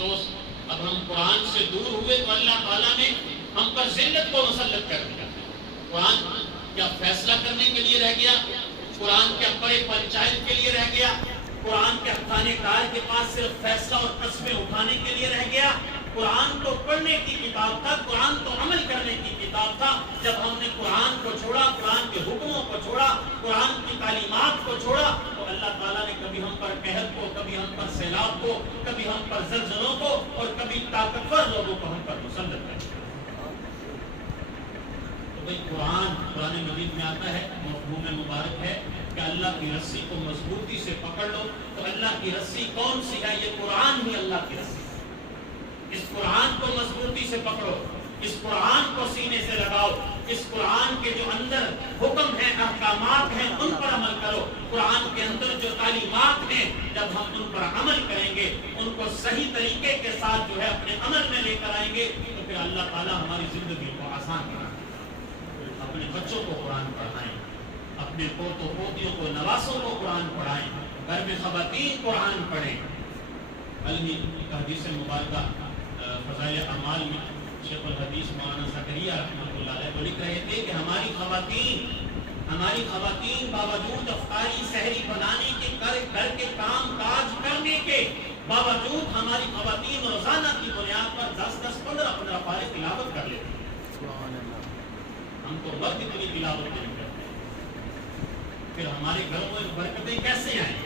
افسوس اب ہم قرآن سے دور ہوئے تو اللہ تعالیٰ نے ہم پر ذلت کو مسلط کر دیا. قرآن کیا فیصلہ کرنے کے لیے رہ گیا؟ قرآن کیا بڑے پنچایت کے لیے رہ گیا؟ قرآن کے خانے دار کے پاس صرف فیصلہ اور قسمیں اٹھانے کے لیے رہ گیا؟ قرآن تو پڑھنے کی کتاب تھا، قرآن تو عمل کرنے کی کتاب تھا. جب ہم نے قرآن کو چھوڑا، قرآن کے حکموں کو چھوڑا، قرآن کی تعلیمات کو چھوڑا، تو اللہ تعالیٰ نے کبھی ہم پر قحط کو، کبھی ہم پر سیلاب کو، کبھی ہم پر زلزلوں کو اور کبھی طاقتور لوگوں کو ہم پر مسلط کر دیا. تو بھئی قرآن مجید میں آتا ہے، مفہوم مبارک ہے کہ اللہ کی رسی کو مضبوطی سے پکڑ لو. تو اللہ کی رسی کون سی ہے؟ یہ قرآن ہی اللہ کی رسی. اس قرآن کو مضبوطی سے پکڑو، اس قرآن کو سینے سے لگاؤ، اس قرآن کے جو اندر حکم ہیں، احکامات ہیں، ان پر عمل کرو. قرآن کے اندر جو تعلیمات ہیں، جب ہم ان پر عمل کریں گے، ان کو صحیح طریقے کے ساتھ جو ہے اپنے عمل میں لے کر آئیں گے، تو پھر اللہ تعالیٰ ہماری زندگی کو آسان بنا دے. اپنے بچوں کو قرآن پڑھائیں، اپنے پوتوں پوتیوں کو، نواسوں کو قرآن پڑھائیں، گھر میں خواتین قرآن پڑھیں. حدیث مبارکہ فضائل اعمال میں شیخ الحدیث مولانا زکریا رحمۃ اللہ علیہ وہ لکھ رہے تھے کہ ہماری خواتین باوجود افطاری سحری بنانے کے، گھر کے کام کاج کرنے کے باوجود، ہماری خواتین روزانہ کی بنیاد پر 10 15 پارے تلاوت کر لیتے ہیں. ہم تو وقت اتنی تلاوت نہیں کرتے. پھر ہمارے گھروں میں برکتیں کیسے آئیں؟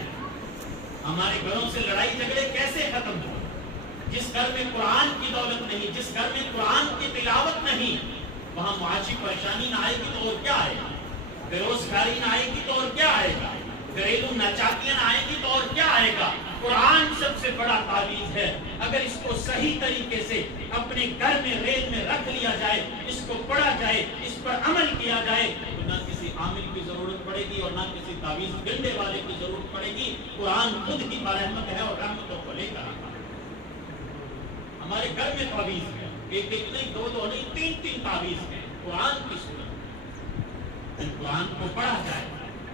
ہمارے گھروں سے لڑائی جھگڑے کیسے ختم ہو؟ جس گھر میں قرآن کی دولت نہیں، جس گھر میں قرآن کی تلاوت نہیں، وہاں معاشی پریشانی نہ آئے گی تو اور کیا آئے گا؟ بے روزگاری نہ آئے گی تو اور کیا آئے گا؟ گھریلو ناچاکیاں نہ آئے گی تو اور کیا آئے گا؟ قرآن سب سے بڑا تعویذ ہے. اگر اس کو صحیح طریقے سے اپنے گھر میں ریل میں رکھ لیا جائے، اس کو پڑھا جائے، اس پر عمل کیا جائے، تو نہ کسی عامل کی ضرورت پڑے گی اور نہ کسی تعویذ گنڈے والے کی ضرورت پڑے گی. قرآن خود ہی برحمت ہے اور رحمتوں کو لے کر آتا ہے. ہمارے گھر میں تعویذ ہے، ایک نہیں، دو نہیں، 3 تعویذ ہیں قرآن کی صورت. قرآن کو پڑھا جائے،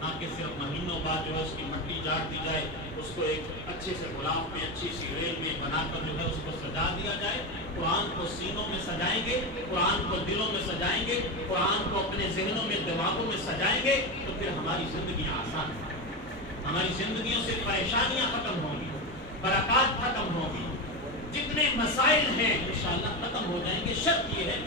نہ کہ صرف مہینوں بعد جو ہے اس کی مٹی جاڑ دی جائے، اس کو ایک اچھے سے غلاف میں، اچھی سی ریل میں بنا کر جو ہے اس کو سجا دیا جائے. قرآن کو سینوں میں سجائیں گے، قرآن کو دلوں میں سجائیں گے، قرآن کو اپنے ذہنوں میں، دماغوں میں سجائیں گے، تو پھر ہماری زندگیاں آسان ہیں. ہماری زندگیوں سے پریشانیاں ختم ہوں گی، برکات ختم ہوں گی، جتنے مسائل ہیں انشاءاللہ ختم ہو جائیں گے. شرط یہ ہے کہ